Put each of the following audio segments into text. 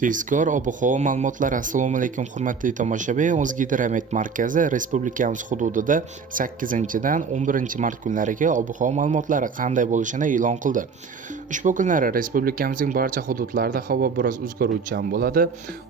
Tezkor ob-havo ma'lumotlari. Assalomu alaykum hurmatli tomoshabin. O'zgidromet markazi respublikamiz hududida 8-dan 11-mart kunlariga ob-havo ma'lumotlari qanday bo'lishini e'lon qildi. Ushbu kunlari respublikamizning barcha hududlarida havo biroz o'zgaruvchan bo'ladi.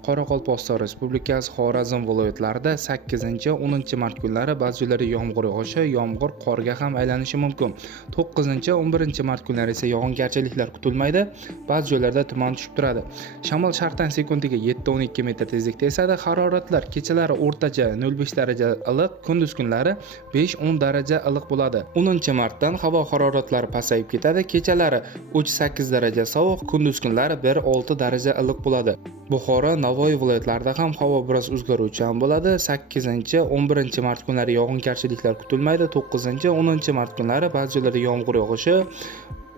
Qoraqalpog'iston Respublikasi, Xorazm viloyatlarida 8-10 mart kunlari ba'zi joylarda yomg'ir yog'ishi, yomg'ir qorga ham aylanishi mumkin. 9-11 mart kunlari esa yog'ingarchiliklar kutilmaydi. Ba'zi joylarda tuman tushib turadi. Shamol sharqdan sekundiga 7-12 metr tezlikda esadi. Haroratlar kechalari o'rtacha 0,5 daraja iliq, kunduz kunlari 5-10 daraja iliq bo'ladi. 10-martdan havo haroratlari pasayib ketadi. Kechalari 3-8 daraja sovuq, kunduz kunlari 1-6 daraja iliq bo'ladi. Buxoro, Navoiy viloyatlarida ham havo biroz o'zgaruvchan bo'ladi. 8-11 mart kunlari yog'ingarchiliklar kutilmaydi. 9-10 mart kunlari ba'zi joylarda yomg'ir yog'ishi,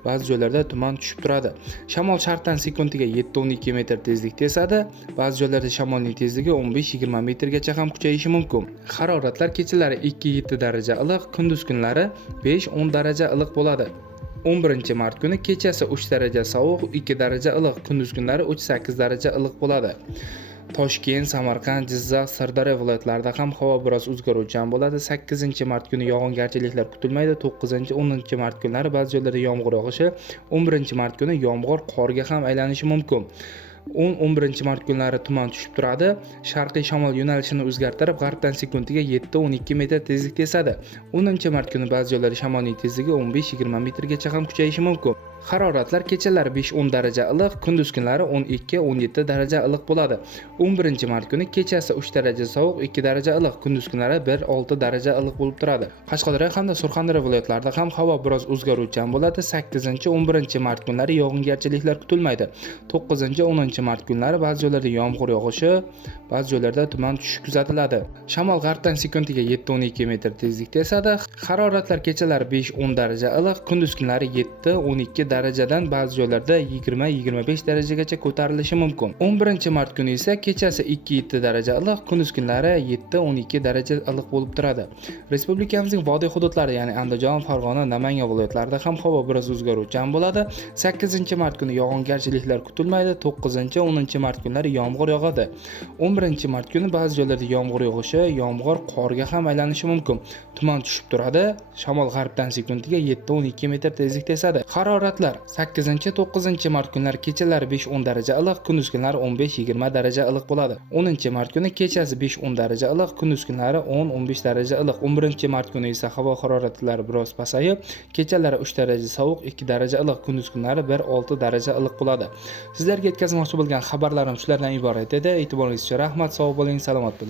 ba'zi joylarda tuman tushib turadi. Shamol sharqdan sekundiga 7-12 metr tezlikda esadi. Ba'zi joylarda shamolning tezligi 15-20 metrgacha ham kuchayishi mumkin. Haroratlar kechalari 2-7 daraja iliq, kunduz kunlari 5-10 daraja iliq bo'ladi. 11-mart kuni kechasi 3 daraja sovuq, 2 daraja iliq, kunduz kunlari 3-8 daraja iliq bo'ladi. Toshkent, Samarqand, Jizzax, Sirdaryo viloyatlarida ham havo biroz o'zgaruvchan bo'ladi. 8-mart kuni yog'ingarchiliklar kutilmaydi. 9-10-mart kunlari ba'zi joylarda yomg'ir yog'ishi, 11-mart kuni yomg'ir qorga ham aylanishi mumkin. 10-11-mart kunlari tuman tushib turadi. Sharqiy shamol yo'nalishini o'zgartirib, g'arbdan sekundiga 7-12 metr tezlikda esadi. 10-mart kuni ba'zi joylarda shamolning tezligi 15-20 metrgacha ham kuchayishi mumkin. Haroratlar kechalari 5-10 daraja iliq, kunduz kunlari 12-17 daraja iliq bo'ladi. 11-mart kuni kechasi 3 daraja sovuq, 2 daraja iliq, kunduz kunlari 1-6 daraja iliq bo'lib turadi. Qashqadaryo hamda Surxondaryo viloyatlarida ham havo biroz o'zgaruvchan bo'ladi. 8-11-mart kunlari yog'ingarchiliklar kutilmaydi. 9-10-mart kunlari ba'zi joylarda yomg'ir yog'ishi, ba'zi joylarda tuman tushishi kuzatiladi. Shamol g'arbdan sekundiga 7-12 metr tezlikda esadi. Haroratlar kechalari 5-10 daraja iliq, kunduz kunlari 7-12 darajadan ba'zi joylarda 20-25 darajagacha ko'tarilishi mumkin. 11-mart kuni esa kechasi 2-7 daraja iliq, kunduz kunlari 7-12 daraja iliq bo'lib turadi. Respublikamizning vodiy hududlari, ya'ni Andijon, Farg'ona, Namangan viloyatlarida ham havo biroz o'zgaruvchan bo'ladi. 8-mart kuni yog'ingarchiliklar kutilmaydi. 9-10-mart kunlari yomg'ir yog'adi. 11-mart kuni ba'zi joylarda yomg'ir yog'ishi, yomg'ir qorga ham aylanishi mumkin. Tuman tushib turadi. Shamol g'arbdan sekundiga 7-12 metr tezlikda esadi. Haroratlar 8-9-mart kunlari kechalari 5-10 daraja iliq, kunduz kunlari 15-20 daraja iliq bo'ladi. 10-mart kuni kechasi 5-10 daraja iliq, kunduz kunlari 10-15 daraja iliq. 11-mart kuni esa havo haroratlari biroz pasayib, kechalari 3 daraja sovuq, 2 daraja iliq, kunduz kunlari 1-6 daraja iliq bo'ladi. Sizlarga yetkazmoqchi bo'lgan xabarlarim shulardan iborat edi. E'tiboringiz uchun rahmat, sog' bo'ling, salomat bo'ling.